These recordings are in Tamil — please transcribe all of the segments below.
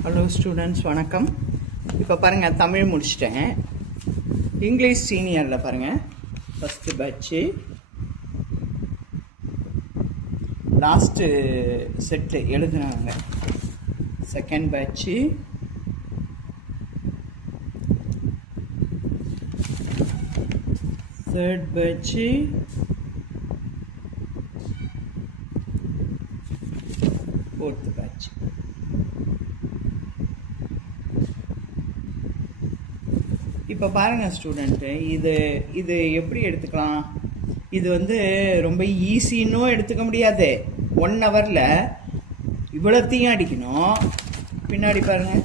ஹலோ ஸ்டூடெண்ட்ஸ், வணக்கம். இப்போ பாருங்கள், தமிழ் முடிச்சிட்டேன். இங்கிலீஷ் சீனியரில் பாருங்கள், ஃபஸ்ட்டு பேட்ச்சு லாஸ்ட்டு செட்டு எழுதுனாங்க. Second batch, third batch, fourth batch. இப்போ பாருங்கள் ஸ்டூடெண்ட்டு, இது எப்படி எடுத்துக்கலாம்? இது வந்து ரொம்ப ஈஸின்னும் எடுத்துக்க முடியாது. 1 ஹவரில் இவ்வளோத்தையும் அடிக்கணும். பின்னாடி பாருங்கள்,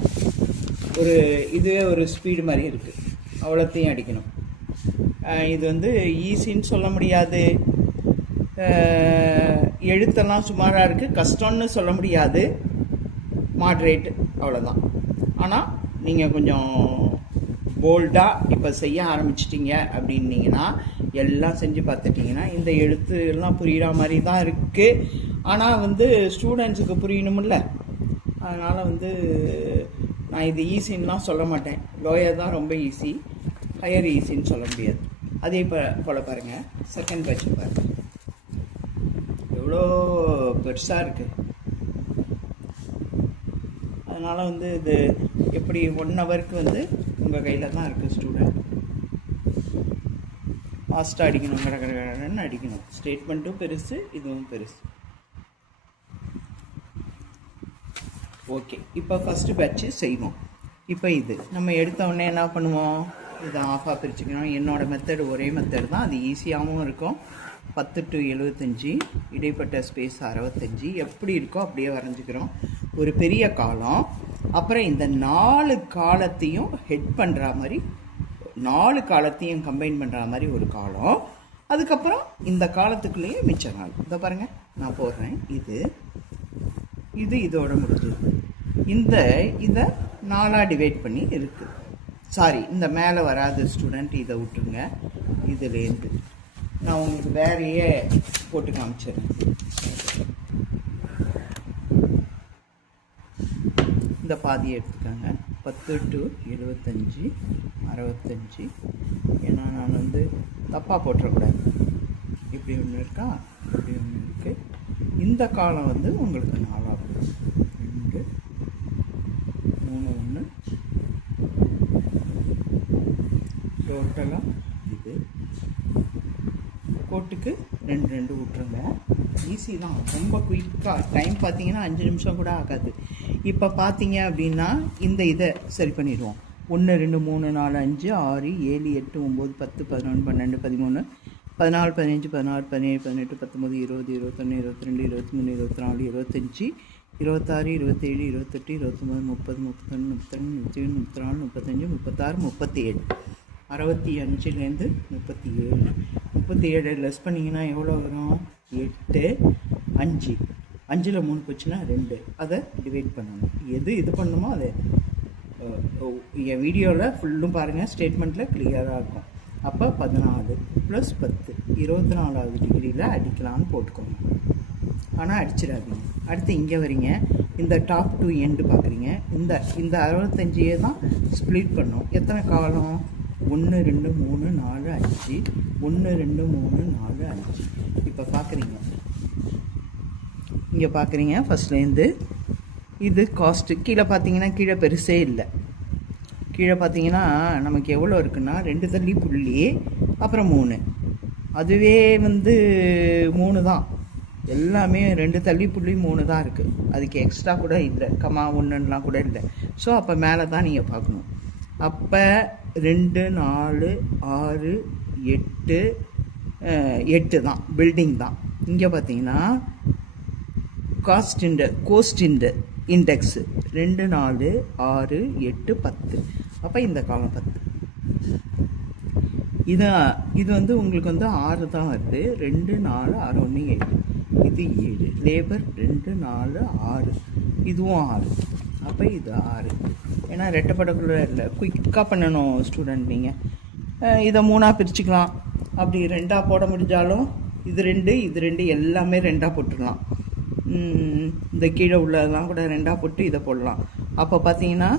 இதுவே ஒரு ஸ்பீடு மாதிரி இருக்குது. அவ்வளோத்தையும் அடிக்கணும். இது வந்து ஈஸின்னு சொல்ல முடியாது. எழுத்தெல்லாம் சுமாராக இருக்குது. கஷ்டம்னு சொல்ல முடியாது. மாட்ரேட், அவ்வளோதான். ஆனால் நீங்கள் கொஞ்சம் போல்டாக இப்போ செய்ய ஆரம்பிச்சிட்டிங்க அப்படின்னீங்கன்னா, எல்லாம் செஞ்சு பார்த்துட்டிங்கன்னா, இந்த எழுத்து எல்லாம் புரிகிற மாதிரி தான் இருக்குது. ஆனால் வந்து ஸ்டூடெண்ட்ஸுக்கு புரியணுமில்ல. அதனால் வந்து நான் இது ஈஸின்லாம் சொல்ல மாட்டேன். லோயர் தான் ரொம்ப ஈஸி, ஹையர் ஈஸின்னு சொல்ல முடியாது. அதே போல் பாருங்கள், செகண்ட் பேட்ச் பாருங்கள், எவ்வளோ பெருசாக இருக்குது. அதனால் வந்து இது எப்படி 1 ஹவருக்கு வந்து உங்கள் கையில் தான் இருக்குது. ஸ்டூடெண்ட் ஃபாஸ்ட்டாக அடிக்கணும், கடன்னு அடிக்கணும். ஸ்டேட்மெண்ட்டும் பெருசு, இதுவும் பெருசு. ஓகே, இப்போ ஃபஸ்ட்டு பேட்ச்சு செய்வோம். இப்போ இது நம்ம எடுத்த உடனே என்ன பண்ணுவோம்? இதை ஆஃபாக பிரிச்சுக்கணும். என்னோடய மெத்தடு ஒரே மெத்தடு தான். அது ஈஸியாகவும் இருக்கும். 10 to 75, இடைப்பட்ட ஸ்பேஸ் 65. எப்படி இருக்கோ அப்படியே வரைஞ்சிக்கிறோம். ஒரு பெரிய காலம், அப்புறம் இந்த 4 காலத்தையும் ஹெட் பண்ணுற மாதிரி, 4 காலத்தையும் கம்பைன் பண்ணுற மாதிரி ஒரு காலம். அதுக்கப்புறம் இந்த காலத்துக்குள்ளேயே மிச்ச நாள். இதை பாருங்கள், நான் போடுறேன். இது இதோட முடிஞ்சது. இதை 4ஆக டிவைட் பண்ணி இருக்குது. சாரி, இந்த மேலே வராது ஸ்டூடெண்ட், இதை விட்டுருங்க. இதுலேருந்து நான் உங்களுக்கு வேறையே போட்டு காமிச்சிடுறேன். இந்த பாதியை எடுத்துக்கோங்க. 10 to 75, 65. ஏன்னா நான் வந்து தப்பாக போட்டுறக்கூடாது. இப்படி ஒன்று இருக்கா, இப்படி ஒன்று இருக்குது. இந்த காலம் வந்து உங்களுக்கு 4ஆகும். 2, 3, 1 டோட்டலாக. இது கோட்டுக்கு 2 2 விட்டுருங்க. ஈஸி தான், ரொம்ப குயிக்காக. டைம் பார்த்தீங்கன்னா 5 நிமிஷம் கூட ஆகாது. இப்போ பார்த்தீங்க அப்படின்னா இந்த இதை சரி பண்ணிடுவோம். 1 2 3 4 5 6 7 8 9 10 11 12 13 14 15 16 17 18 19 20 21 22 23 24 25 26 27 28 29 30 31 32 34 35 36 37. 65லேருந்து 37. 37 லெஸ் பண்ணிங்கன்னா எவ்வளோ வரும்? 8. 5 5ல் 3 போச்சுன்னா 2. அதை டிவைட் பண்ணணும். இது பண்ணணுமோ அதை என் வீடியோவில் ஃபுல்லும் பாருங்கள். ஸ்டேட்மெண்ட்டில் கிளியராக இருக்கும். அப்போ 14 + 10 24வது டிகிரியில் அடிக்கலான்னு போட்டுக்கோங்க. ஆனால் அடிச்சிடாதீங்க. அடுத்து இங்கே வரீங்க, இந்த டாப் டு எண்டு பார்க்குறீங்க. இந்த 65 தான் ஸ்ப்ளிட் பண்ணும். எத்தனை காலம்? 1 2 3 4 5. 1 2 3 4 5. இப்போ பார்க்குறீங்க, இங்கே பார்க்குறீங்க. ஃபஸ்ட்லேருந்து இது காஸ்ட்டு. கீழே பார்த்தீங்கன்னா, கீழே பெருசே இல்லை. கீழே பார்த்தீங்கன்னா நமக்கு எவ்வளோ இருக்குன்னா 2 தள்ளி புள்ளி, அப்புறம் 3. அதுவே வந்து 3 தான். எல்லாமே 2 தள்ளி புள்ளி 3 தான் இருக்குது. அதுக்கு எக்ஸ்ட்ரா கூட இல்லை, கமா 1லாம் கூட இல்லை. ஸோ அப்போ மேலே தான் நீங்கள் பார்க்கணும். அப்போ 2 4 6 8 8 தான், பில்டிங் தான். இங்கே பார்த்தீங்கன்னா கோஸ்ட் இண்டெக்ஸு 2 4 6 8 10. அப்போ இந்த காலம் 10. இது வந்து உங்களுக்கு வந்து 6 தான் வருது. 2 4 6 1 7. இது 7. லேபர் 2 4 6. இதுவும் 6. அப்போ இது 6. ஏன்னா ரெட்டப்படக்குள்ள இல்லை, குயிக்காக பண்ணணும் ஸ்டூடெண்ட். நீங்கள் இதை 3ஆக பிரிச்சுக்கலாம். அப்படி 2ஆக போட முடிஞ்சாலும் இது 2 எல்லாமே 2ஆக போட்டுடலாம். இந்த கீழே உள்ளதெல்லாம் கூட 2ஆக போட்டு இதை போடலாம். அப்போ பார்த்தீங்கன்னா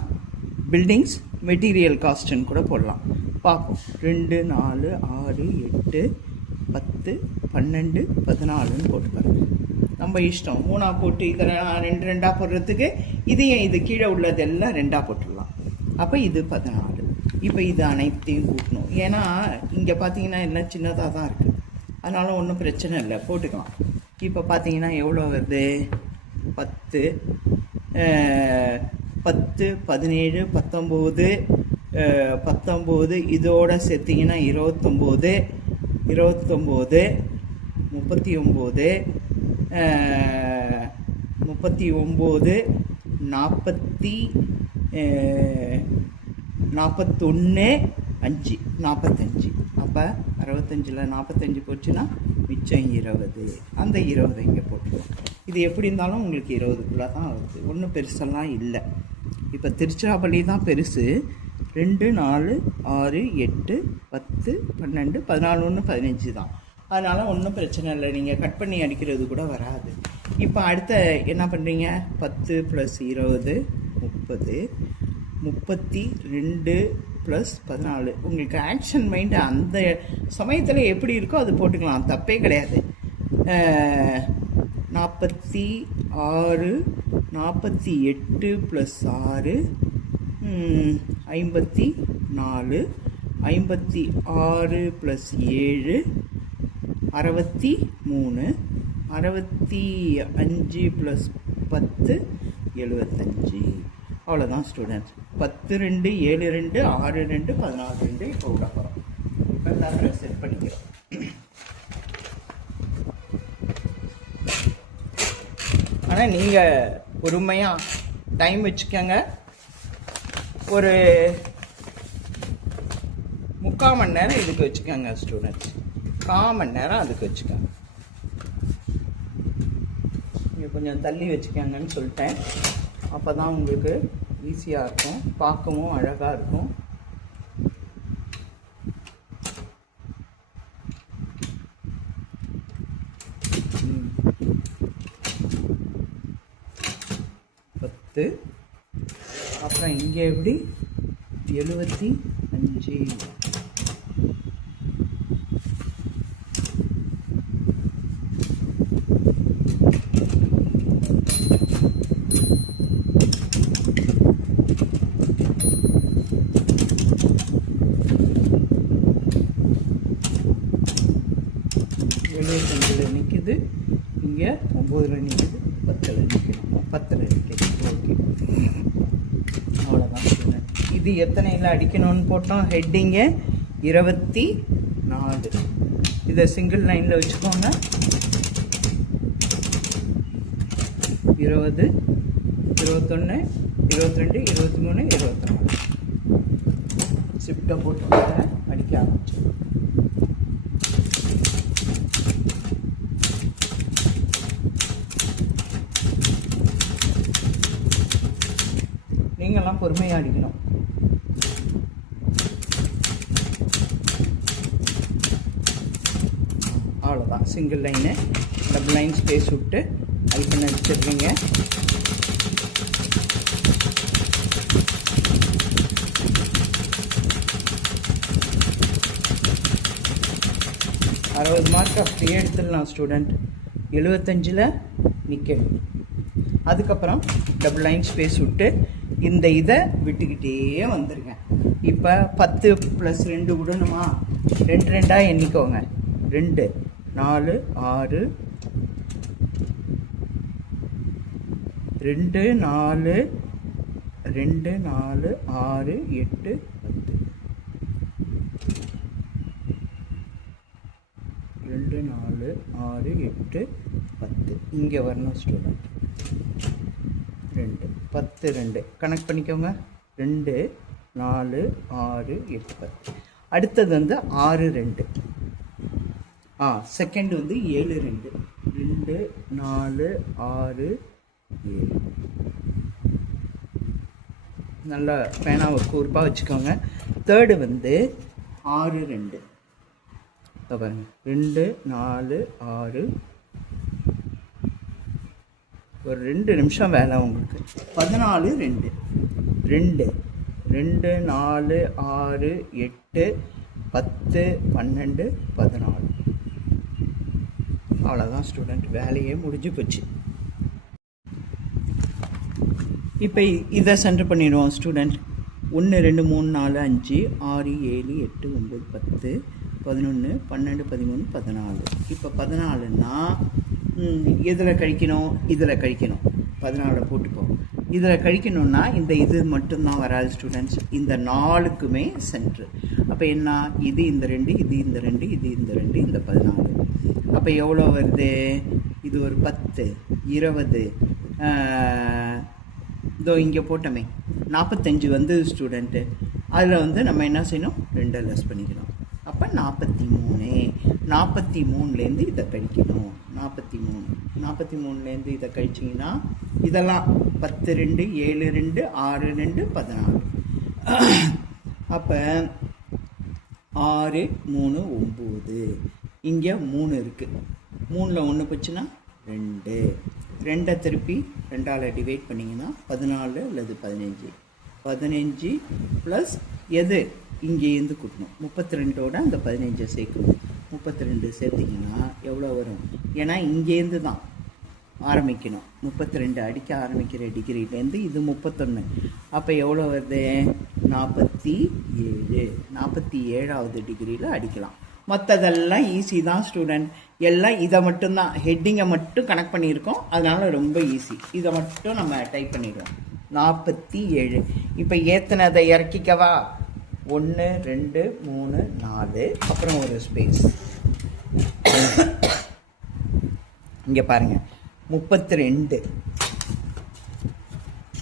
பில்டிங்ஸ் மெட்டீரியல் காஸ்ட்டுன்னு கூட போடலாம். பார்ப்போம். 2 4 6 8 10 12 14ன்னு போட்டு பாருங்க. நம்ம இஷ்டம். 3ஆக போட்டு இதில் 2 2ஆக போடுறதுக்கு இதையும் இது கீழே உள்ளதெல்லாம் 2ஆக போட்டுடலாம். அப்போ இது 14. இப்போ இது அனைத்தையும் கூட்டணும். ஏன்னா இங்கே பார்த்தீங்கன்னா எல்லாம் சின்னதாக தான் இருக்குது, அதனால ஒன்றும் பிரச்சனை இல்லை, போட்டுக்கலாம். இப்போ பார்த்தீங்கன்னா எவ்வளோ வருது? 10 10 17 19 19 இதோட சேர்த்திங்கன்னா 29 29 39 39 41 5 45. அப்போ 65ல் 45 போச்சுன்னா மிச்சம் 20. அந்த 20 இங்கே போட்டுருவோம். இது எப்படி இருந்தாலும் உங்களுக்கு 20க்குள்ளே தான் வருது, ஒன்றும் பெருசெல்லாம் இல்லை. இப்போ திருச்சிராப்பள்ளி தான் பெருசு. 2 4 6 8 10 12 14 1 15 தான், அதனால் ஒன்றும் பிரச்சனை இல்லை. நீங்கள் கட் பண்ணி அடிக்கிறது கூட வராது. இப்போ அடுத்த என்ன பண்ணுறீங்க? 10 + 20 30 32 + 14. உங்களுக்கு ஆக்ஷன் மைண்டு அந்த சமயத்தில் எப்படி இருக்கோ அது போட்டுக்கலாம், தப்பே கிடையாது. 46 48 + 6 54 56 + 7 63 65 + 10 75. அவ்வளோதான் ஸ்டூடெண்ட்ஸ். 10 2 7 2 6 2 14 2 இப்போ விட போகிறோம். இப்போ எல்லாரும் செட் பண்ணிக்கிறோம். ஆனால் நீங்கள் பொறுமையாக டைம் வச்சுக்கோங்க. ஒரு 3/4 மணி நேரம் இதுக்கு வச்சுக்கோங்க ஸ்டூடெண்ட்ஸ். 1/4 மணி நேரம் அதுக்கு வச்சுக்கோங்க. நீங்கள் கொஞ்சம் தள்ளி வச்சுக்கோங்கன்னு சொல்லிட்டேன். அப்போ தான் உங்களுக்கு ஈஸியாக இருக்கும், பார்க்கவும் அழகாக இருக்கும். பத்து. அப்புறம் இங்கே எப்படி 75. நிற்குது, இங்கே 9ல் நிற்குது, 10ல் நிற்கணும், 10ல் நிற்குது. ஓகே, அவ்வளோதான். இது எத்தனையில் அடிக்கணும்னு போட்டோம்? ஹெட்டிங்கு 24. இதை சிங்கிள் லைனில் வச்சுக்கோங்க. 20 21 22 23 24. ஷிஃப்ட்டை போட்டு அடிக்க ஆரம்பிச்சு. நீங்கள்லாம் பொறுமையாக அடிக்கணும். அவ்வளோதான். Single line, double line space விட்டு ஐக்கன் அடிச்சிடுறீங்க. அறுபது மார்க் அப்படியே எடுத்துடலாம் ஸ்டூடெண்ட். 75ல் நிற்கணும். அதுக்கப்புறம் டபுள் லைன் ஸ்பேஸ் விட்டு இந்த இதை விட்டுக்கிட்டே வந்துருங்க. இப்போ 10 + 2 விடணுமா? 2 2ஆக எண்ணிக்கோங்க. 2 4 6 2 4 2 4 6 8 10. 2 4 6 8 10 இங்கே வரணும் ஸ்டூடெண்ட். 2 10 2 கனெக்ட் பண்ணிக்கோங்க. 2 4 6 8 10. அடுத்தது வந்து 6 2. செகண்ட் வந்து 7 2. 2 4 6 7. நல்லா பேனாவை கூர்ப்பாக வச்சுக்கோங்க. தேர்டு வந்து 6 2. பாருங்க, 2 4 6 ஒரு 2 நிமிஷம் வேலை உங்களுக்கு. 14 2 2 2 4 6 8 10 12 14. அவ்வளோதான் ஸ்டூடெண்ட், வேலையே முடிஞ்சு போச்சு. இப்போ இதை சென்டர் பண்ணிடுவோம் ஸ்டூடெண்ட். 1 2 3 4 5 6 7 8 9 10 11 12 13 14. இப்போ 14ன்னா இதில் கழிக்கணும், இதில் கழிக்கணும். 14 போட்டுப்போம். இதில் கழிக்கணும்னா இந்த இது மட்டும்தான் வராது ஸ்டூடெண்ட்ஸ், இந்த 4க்குமே சென்ட்ரு. அப்போ என்ன, இது இந்த 2, இது இந்த 2, இது இந்த 2, இந்த 14. அப்போ எவ்வளோ வருது? இது ஒரு 10 20 இதோ இங்கே போட்டோமே 45 வந்து ஸ்டூடெண்ட்டு. அதில் வந்து நம்ம என்ன செய்யணும், 2 லெஸ் பண்ணிக்கணும். அப்போ 43. 43லேருந்து இதை கழிக்கணும். 43லேருந்து இதை கழிச்சிங்கன்னா இதெல்லாம் 10 2 7 2 6 2 14. அப்போ 6 3 9. இங்கே 3 இருக்குது. 3ல் 1 போச்சுன்னா 2. 2 திருப்பி 2ஆல் டிவைட் பண்ணிங்கன்னா 14 அல்லது 15. 15 ப்ளஸ் எது இங்கேருந்து கூட்டணும், 32ஓட அந்த 15 சேர்க்கணும். 32 சேர்த்திங்கன்னா எவ்வளோ வரும்? ஏன்னா இங்கேருந்து தான் ஆரம்பிக்கணும். 32 அடிக்க ஆரம்பிக்கிற டிகிரிலேருந்து இது 31. அப்போ எவ்வளோ வருது? 47. 47வது டிகிரியில் அடிக்கலாம். மற்றதெல்லாம் ஈஸி தான் ஸ்டூடெண்ட். எல்லாம் இதை மட்டும்தான், ஹெட்டிங்கை மட்டும் கனெக்ட் பண்ணியிருக்கோம், அதனால் ரொம்ப ஈஸி. இதை மட்டும் நம்ம டைப் பண்ணிடுவோம். 47. இப்போ ஏற்றினதை இறக்கிக்கவா? 1 2 3 4, அப்புறம் ஒரு ஸ்பேஸ். இங்கே பாருங்கள் 32.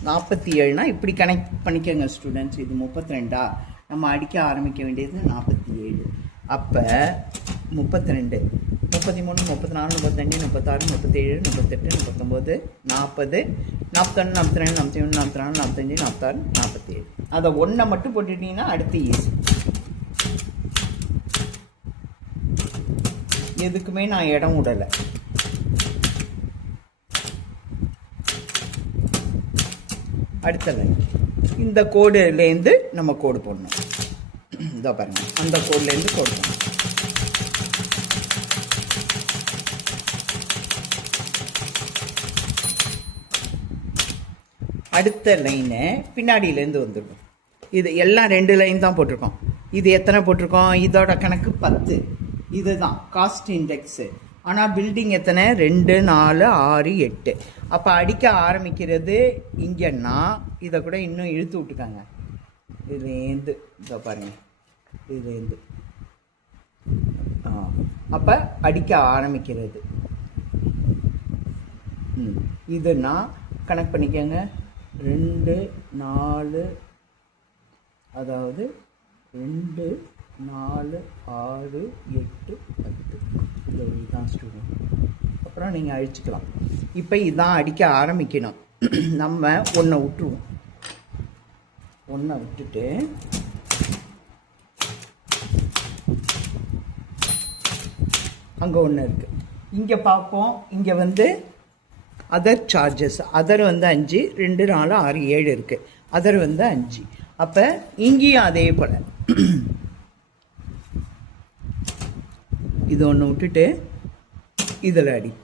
47னா இப்படி கனெக்ட் பண்ணிக்கோங்க ஸ்டூடெண்ட்ஸ். இது 32ஆ, நம்ம அடிக்க ஆரம்பிக்க வேண்டியது 47. அப்போ 32 33 34 35 36 37 38 39 40 41 42 41 44 45 46 47. அதை 1 மட்டும் போட்டுட்டீங்கன்னா அடுத்து ஈஸி. எதுக்குமே நான் இடம் விடலை. அடுத்த லைன் இந்த கோடுலேருந்து நம்ம கோடு போடணும். இதோ பாருங்க, அந்த கோட்லேருந்து கோடு போடணும். அடுத்த லைனை பின்னாடியிலேருந்து வந்துடும். இது எல்லாம் 2 லைன் தான் போட்டிருக்கோம். இது எத்தனை போட்டிருக்கோம்? இதோட கணக்கு 10. இதுதான் காஸ்ட் இண்டெக்ஸு. ஆனால் பில்டிங் எத்தனை? 2 4 6 8. அப்போ அடிக்க ஆரம்பிக்கிறது இங்கன்னா இதை கூட இன்னும் இழுத்து விட்டுக்காங்க. இதுலேருந்து இதோ பாருங்க, இதுலேருந்து அப்போ அடிக்க ஆரம்பிக்கிறது. இதுன்னா கனெக்ட் பண்ணிக்கோங்க. 2 4, அதாவது 2 4 6 8 10. இதுதான் ஸ்டூடெண்ட். அப்புறம் நீங்கள் அழிச்சிக்கலாம். இப்போ இதான் அடிக்க ஆரம்பிக்கணும். நம்ம 1 விட்டுருவோம். 1 விட்டுட்டு அங்கே 1 இருக்குது. இங்கே பார்ப்போம். இங்கே வந்து அதர் சார்ஜஸ், அதர் வந்து 5 2 4 6 7 இருக்குது. அதர் வந்து 5. அப்போ இங்கேயும் அதே போல் இது 1 விட்டுட்டு இதில் அடிப்போம்.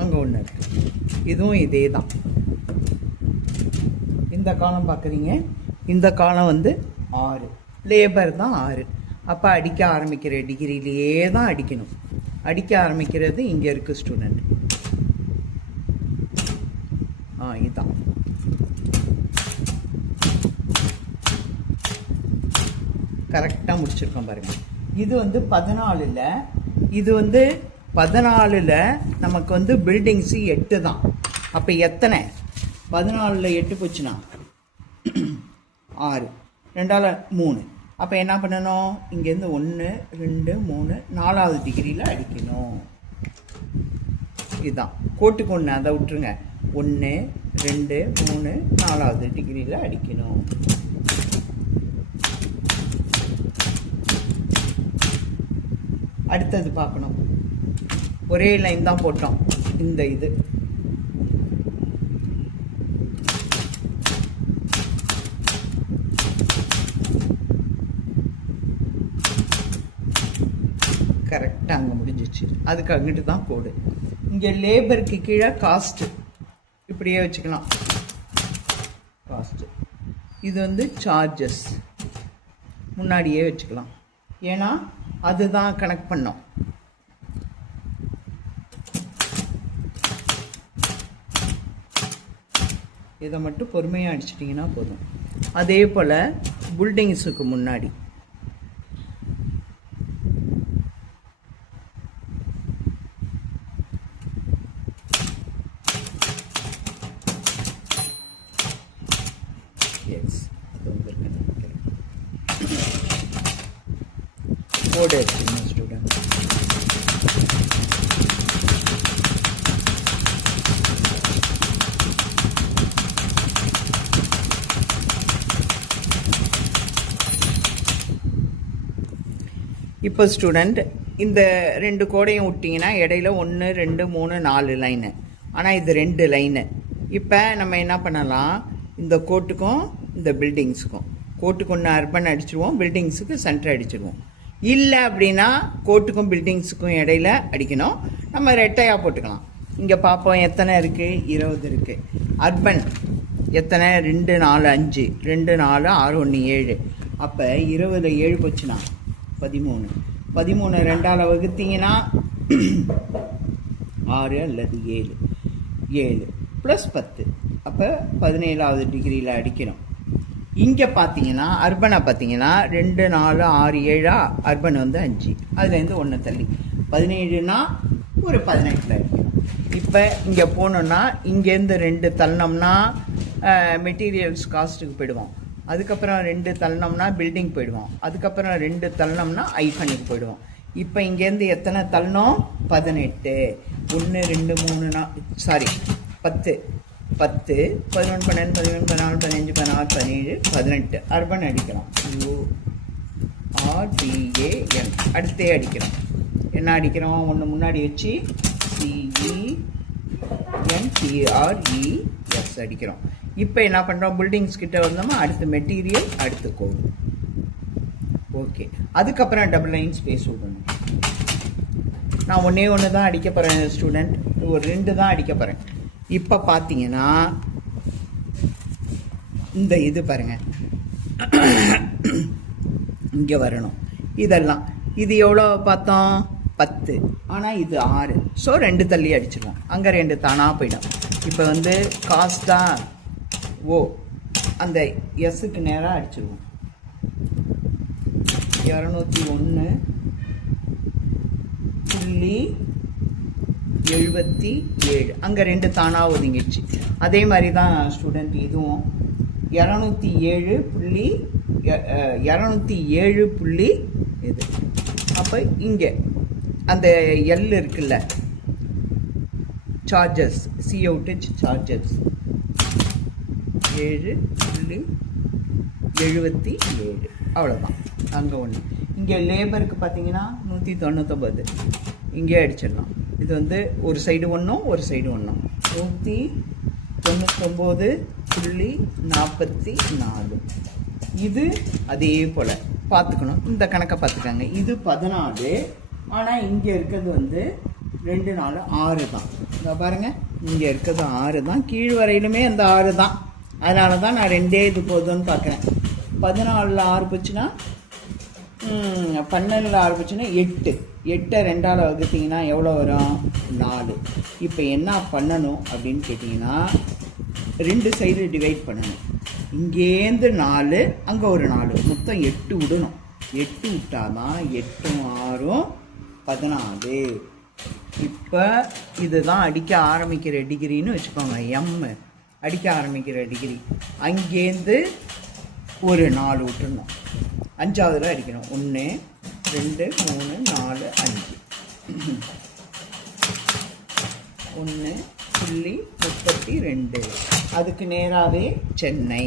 அங்கே 1 இருக்கு. இதுவும் இதே தான். இந்த காலம் பார்க்குறீங்க, இந்த காலம் வந்து 6, லேபர் தான் 6. அப்போ அடிக்க ஆரம்பிக்கிற டிகிரிலேயே தான் அடிக்கணும். அடிக்க ஆரம்பிக்கிறது இங்கே இருக்குது ஸ்டூடெண்ட். இதுதான் கரெக்டாக முடிச்சிருக்கோம் பாருங்கள். இது வந்து 14ல், இது வந்து 14ல் நமக்கு வந்து பில்டிங்ஸு 8 தான். அப்போ எத்தனை? 14ல் 8 போச்சுன்னா 6, 2ஆல் 3. அப்போ என்ன பண்ணணும்? இங்கேருந்து 1 2 3 4வது டிகிரியில் அடிக்கணும். இதுதான் கோட்டுக்கு 1, அதை விட்டுருங்க. 1 2 3 4வது டிகிரியில் அடிக்கணும். அடுத்தது பார்க்கணும். ஒரே லைன் தான் போட்டோம். இந்த இது கரெக்டாக அங்கே முடிஞ்சிச்சு. அதுக்கு அங்கிட்டு தான் கோடு. இங்கே லேபருக்கு கீழே காஸ்ட்டு இப்படியே வச்சுக்கலாம். காஸ்ட்டு இது வந்து சார்ஜஸ் முன்னாடியே வச்சுக்கலாம். ஏன்னா அதுதான் கனெக்ட் பண்ணோம். இதை மட்டும் பொறுமையாக அடிச்சிட்டிங்கன்னா போதும். அதே போல் பில்டிங்ஸுக்கு முன்னாடி கோடு எடுத்துக்கணும் ஸ்டூடெண்ட். இப்போ ஸ்டூடெண்ட் இந்த 2 கோடையும் விட்டிங்கன்னா இடையில 1 2 3 4 லைனு. ஆனால் இது 2 லைனு. இப்போ நம்ம என்ன பண்ணலாம், இந்த கோட்டுக்கும் இந்த பில்டிங்ஸுக்கும், கோட்டுக்கு ஒன்று அர்பன் அடிச்சிடுவோம், பில்டிங்ஸுக்கு சென்டர் அடிச்சிடுவோம். இல்லை அப்படின்னா கோட்டுக்கும் பில்டிங்ஸுக்கும் இடையில அடிக்கணும். நம்ம ரெட்டையாக போட்டுக்கலாம். இங்கே பார்ப்போம் எத்தனை இருக்குது, 20 இருக்குது. அர்பன் எத்தனை, 2 4 5, 2 4 6 1 7. அப்போ 20 7 போச்சுன்னா 13. 13 2ஆல் வகுத்தீங்கன்னா 6 அல்லது 7. 7 + 10. அப்போ 17வது டிகிரியில் அடிக்கணும். இங்கே பார்த்தீங்கன்னா அர்பனை பார்த்தீங்கன்னா 2 4 6 7 அர்பன் வந்து 5, அதுலேருந்து 1 தள்ளி 17னா ஒரு 18ல் அடிக்கணும். இப்போ இங்கே போனோன்னா இங்கேருந்து 2 தள்ளனோம்னா மெட்டீரியல்ஸ் காஸ்ட்டுக்கு போயிடுவோம். அதுக்கப்புறம் 2 தள்ளனோம்னா பில்டிங் போயிடுவோம். அதுக்கப்புறம் 2 தள்ளனோம்னா ஐஃபனுக்கு போயிடுவோம். இப்போ இங்கேருந்து எத்தனை தள்ளனோம், 18. 1 2 3 சாரி 10 10 11 12 13 14 15 16 17 18 அர்பன் அடிக்கலாம். URBAN அடுத்தே அடிக்கிறோம். என்ன அடிக்கிறோம், ஒன்று முன்னாடி வச்சு CENTRES அடிக்கிறோம். இப்போ என்ன பண்ணுறோம், பில்டிங்ஸ் கிட்ட வந்தோம்னா அடுத்து மெட்டீரியல், அடுத்து கோடு. ஓகே, அதுக்கப்புறம் டபுள் லைன் ஸ்பேஸ் விடணும். நான் ஒன்று தான் அடிக்க போகிறேன் ஸ்டூடெண்ட், ஒரு 2 தான் அடிக்க போகிறேன். இப்போ பார்த்தீங்கன்னா இந்த இது பாருங்கள் இங்கே வரணும். இதெல்லாம் இது எவ்வளோ பார்த்தோம், 10. ஆனால் இது 6. ஸோ 2 தள்ளி அடிச்சிடுவோம். அங்கே 2 தானாக போயிடும். இப்போ வந்து காஸ்டா ஓ அந்த எஸ்ஸுக்கு நேராக அடிச்சிடுவோம். 201.77 அங்கே 2 தானாக ஒதுங்கிடுச்சு. அதே மாதிரி தான் ஸ்டூடெண்ட் இதுவும் 207. இது அப்போ இங்கே அந்த எல் இருக்குல்ல, சார்ஜஸ், சி அவுட்டேஜ் சார்ஜஸ் 7.77. அவ்வளோதான். அங்கே ஒன்று. இங்கே லேபருக்கு பார்த்தீங்கன்னா 199 இங்கே அடிச்சிடலாம். இது வந்து ஒரு சைடு ஒன்றும் ஒரு சைடு ஒன்றும் 199.44. இது அதே போல் பார்த்துக்கணும். இந்த கணக்கை பார்த்துக்காங்க. இது 14. ஆனால் இங்கே இருக்கிறது வந்து 2 4 6 தான். இதை பாருங்கள், இங்கே இருக்கிறது 6 தான். கீழ் வரையிலுமே அந்த 6 தான். அதனால தான் நான் 2 இது போதும்னு பார்க்குறேன். 14ல் 6 போச்சுன்னா 12ல் 6 போச்சுன்னா 8. 8 2ஆல் வகுத்தீங்கன்னா எவ்வளோ வரும், 4. இப்போ என்ன பண்ணணும் அப்படின்னு கேட்டிங்கன்னா 2 சைடு டிவைட் பண்ணணும். இங்கேருந்து 4, அங்கே ஒரு 4, மொத்தம் 8 விடணும். 8 விட்டாதான் 8 6 14. இப்போ இதுதான் அடிக்க ஆரம்பிக்கிற டிகிரின்னு வச்சுக்கோங்க. எம் அடிக்க ஆரம்பிக்கிற டிகிரி. அங்கேருந்து ஒரு 4 விட்டுருணும். 5ஆவதுல அடிக்கணும். 1 2 3 4 5. 1.32. அதுக்கு நேராகவே சென்னை.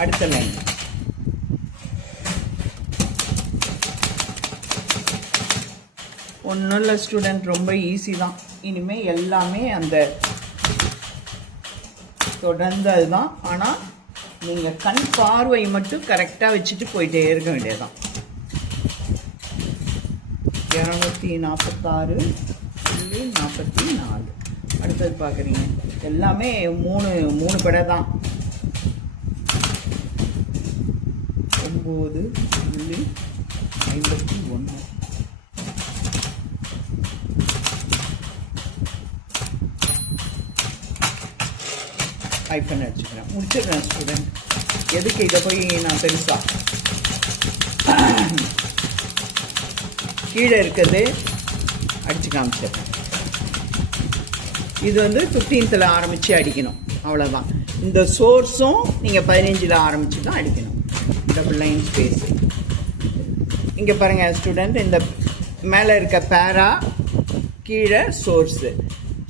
அடுத்த லைன் ஒன்றும் இல்லை ஸ்டூடெண்ட், ரொம்ப ஈஸி தான். இனிமேல் எல்லாமே அந்த தொடர்ந்து அதுதான். ஆனால் நீங்கள் கண் பார்வை மட்டும் கரெக்டாக வச்சுட்டு போயிட்டே இருக்க வேண்டியதுதான். 246.44. அடுத்தது பார்க்குறீங்க, எல்லாமே மூணு படை தான். 9.51. ஐஃபன் அடிச்சுக்கிறேன், முடிச்சிடுறேன் ஸ்டூடெண்ட். எதுக்கு இதை போய் நான் பெருசா கீழே இருக்கிறது அடிச்சு காமிச்சிடுறேன். இது வந்து 15th ஆரம்பித்து அடிக்கணும், அவ்வளோதான். இந்த சோர்ஸும் நீங்கள் 15 ஆரம்பித்து தான் அடிக்கணும். Double line space. இங்கே பாருங்கள் ஸ்டூடெண்ட், இந்த மேலே இருக்க பேரா, கீழே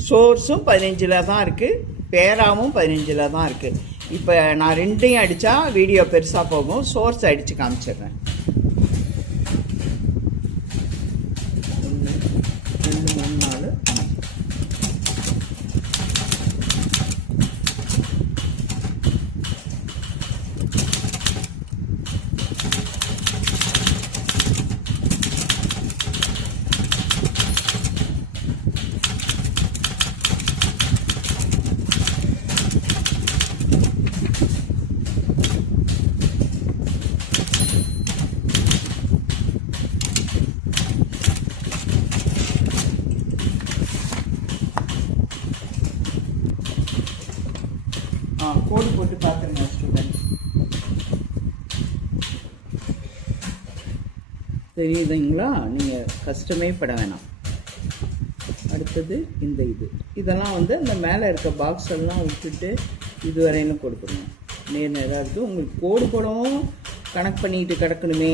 சோர்ஸும் 15 தான் இருக்குது, பேராவும் 15 தான் இருக்குது. இப்போ நான் ரெண்டையும் அடித்தா வீடியோ பெருசாக போகும். சோர்ஸ் அடித்து காமிச்சிடுறேன். 1 2 3 4 கோடு போட்டு பார்த்துருங்க ஸ்டூடெண்ட். தெரியுதுங்களா? நீங்கள் கஷ்டமே பட வேணாம். அடுத்தது இதெல்லாம் வந்து அந்த மேலே இருக்க பாக்ஸ் எல்லாம் விட்டுட்டு இதுவரையிலும் கொடுக்கணும். நேராக இருக்குது. உங்களுக்கு கோடு போடவும் கனெக்ட் பண்ணிட்டு கிடக்கணுமே,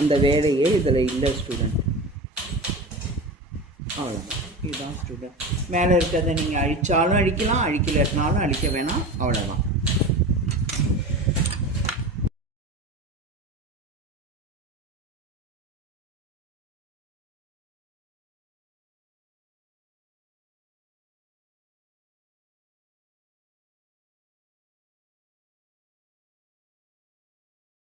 அந்த வேலையே இதில் இல்லை ஸ்டூடெண்ட். அவ்வளோதான், இதுதான் ஸ்டூடெண்ட். மேலே இருக்கிறத நீங்கள் அழிச்சாலும் அழிக்கலாம், அழிக்கலனாலும் அழிக்க வேணாம், அவ்வளோதான்.